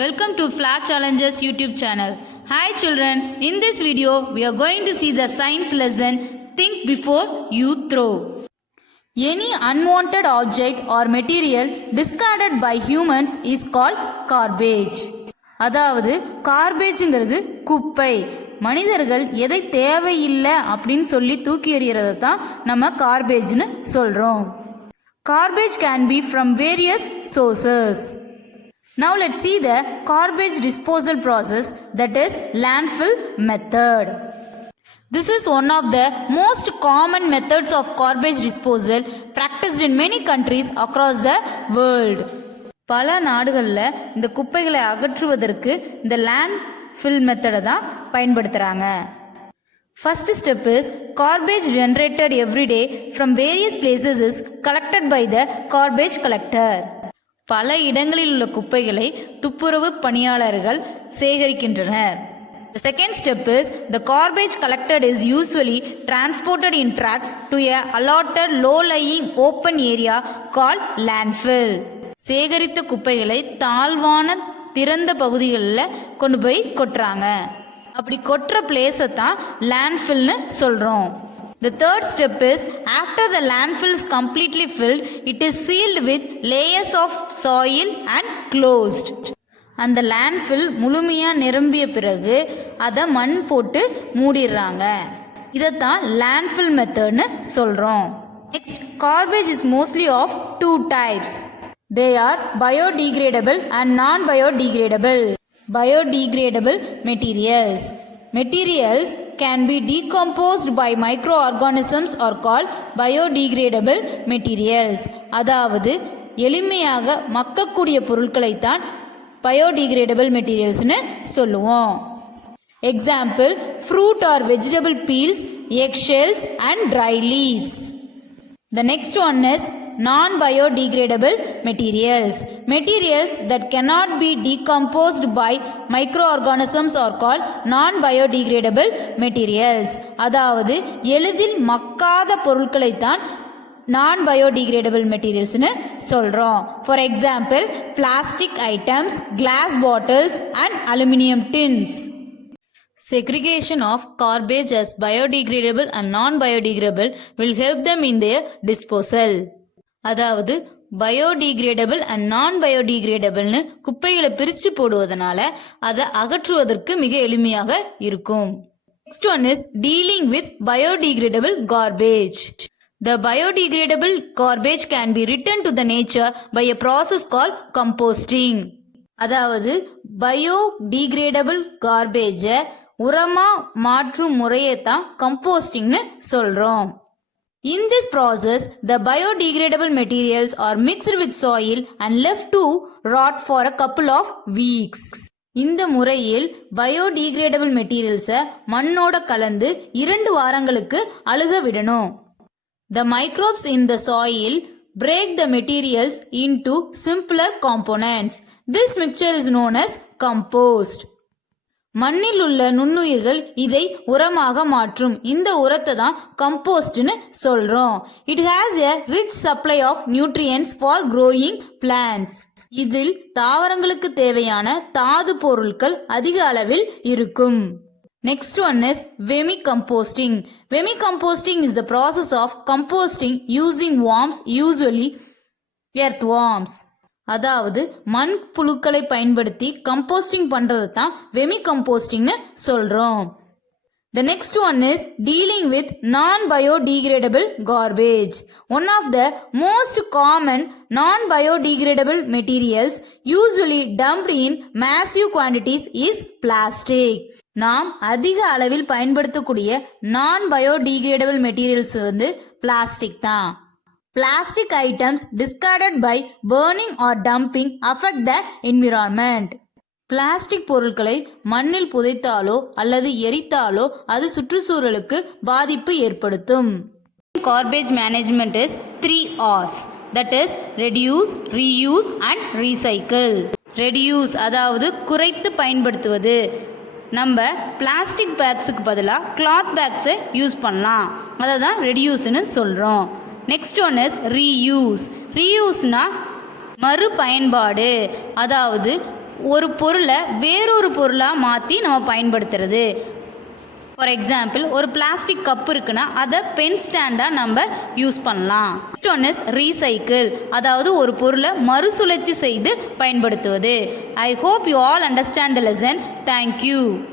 Welcome to Flat Challenges YouTube channel. Hi children, in this video we are going to see the science lesson Think Before You Throw. Any unwanted object or material discarded by humans is called garbage. அதாவது கார்பேஜ்ங்கிறது குப்பை. மனிதர்கள் எதை தேவையில்லை அப்படின்னு சொல்லி தூக்கி எறிகிறத தான் நம்ம கார்பேஜ்னு சொல்கிறோம். Garbage can be from various sources. Now let's see the garbage disposal process, that is landfill method. This is one of the most common methods of garbage disposal practiced in many countries across the world. பல நாடுகளில் இந்த குப்பைகளை அகற்றுவதற்கு இந்த landfill மெத்தடை தான் பயன்படுத்துகிறாங்க. First step is garbage generated every day from various places is collected by the garbage collector. பல இடங்களில் உள்ள குப்பைகளை துப்புரவு பணியாளர்கள் சேகரிக்கின்றனர். The second step is the garbage collected is usually transported in trucks to a allotted low-lying open area called landfill. சேகரித்த குப்பைகளை தாழ்வான திறந்த பகுதிகளில் கொண்டு போய் கொட்டுறாங்க. அப்படி கொட்டுற பிளேஸை தான் லேண்ட்ஃபில்னு சொல்கிறோம். The third step is after the landfill is completely filled, it is sealed with layers of soil and closed. அந்த landfill முழுமையாக நிரம்பிய பிறகு அதை மண் போட்டு மூடிடுறாங்க. இதைத்தான் landfill மெத்தட்னு சொல்கிறோம். Next, garbage is mostly of two types. They are biodegradable and non-biodegradable. Biodegradable materials. Materials can be decomposed by microorganisms or called biodegradable materials. அதாவது எளிமையாக மக்கக்கூடிய பொருட்களை தான் biodegradable materialsனு சொல்லுவோம். Example, fruit or vegetable peels, eggshells and dry leaves. The next one is non-biodegradable materials. Materials that cannot be decomposed by microorganisms are called non-biodegradable materials. அதாவது எளிதில் மக்காத பொருட்களை தான் non-biodegradable materialsனு சொல்கிறோம். For example, plastic items, glass bottles and aluminum tins. Segregation of garbage as biodegradable and non-biodegradable will help them in their disposal. அதாவது biodegradable and நான் பயோடிகிரேடபிள்னு குப்பைகளை பிரித்து போடுவதனால அதை அகற்றுவதற்கு மிக எளிமையாக இருக்கும். Next one is dealing with biodegradable garbage. The biodegradable garbage can be returned to the nature by a process called composting. அதாவது biodegradable garbage உரமா மாற்றும் முறையை தான் கம்போஸ்டிங்னு சொல்கிறோம். In this process, the biodegradable materials are mixed with soil and left to rot for a couple of weeks. இந்த முறையில் biodegradable materialsை மண்ணோட கலந்து 2 வாரங்களுக்கு அழுக விடணும். The microbes in the soil break the materials into simpler components. This mixture is known as compost. மண்ணில் உள்ள நுண்ணுயிர்கள் இதை உரமாக மாற்றும். இந்த உரத்தை தான் கம்போஸ்ட்னு சொல்றோம். It has a rich supply of nutrients for growing plants. இதில் தாவரங்களுக்கு தேவையான தாது பொருட்கள் அதிக அளவில் இருக்கும். Next one is vermicomposting. Vermicomposting is the process of composting using worms, usually earthworms. அதாவது மண் புழுக்களை பயன்படுத்தி கம்போஸ்டிங் பண்றது தான் வெர்மிகம்போஸ்டிங்னு சொல்றோம். The next one is dealing with non-biodegradable garbage. One of the most common non-biodegradable materials usually dumped in massive quantities is plastic. நாம் அதிக அளவில் பயன்படுத்தக்கூடிய non-biodegradable materials வந்து பிளாஸ்டிக் தான். Plastic items discarded by burning or dumping affect the environment. Plastic பொருட்களை மண்ணில் புதைத்தாலோ அல்லது எரித்தாலோ அது சுற்றுச்சூழலுக்கு பாதிப்பு ஏற்படுத்தும். Garbage management is 3 R's, that is reduce, reuse and recycle. Reduce அதாவது குறைத்து பயன்படுத்துவது. நம்ம பிளாஸ்டிக் பேக்ஸுக்கு பதிலாக கிளாத் பேக்ஸை யூஸ் பண்ணலாம். அதை தான் ரெடியூஸ்னு சொல்கிறோம். Next one is reuse. ரீயூஸ்னா மறு பயன்பாடு. அதாவது ஒரு பொருளை வேறொரு பொருளாக மாற்றி நம்ம பயன்படுத்துறது. ஃபார் எக்ஸாம்பிள், ஒரு பிளாஸ்டிக் கப் இருக்குன்னா அதை பென் ஸ்டாண்டாக நம்ம யூஸ் பண்ணலாம். நெக்ஸ்ட் ஒன் இஸ் ரீசைக்கிள், அதாவது ஒரு பொருளை மறுசுழற்சி செய்து பயன்படுத்துவது. I hope you all understand the lesson. Thank you.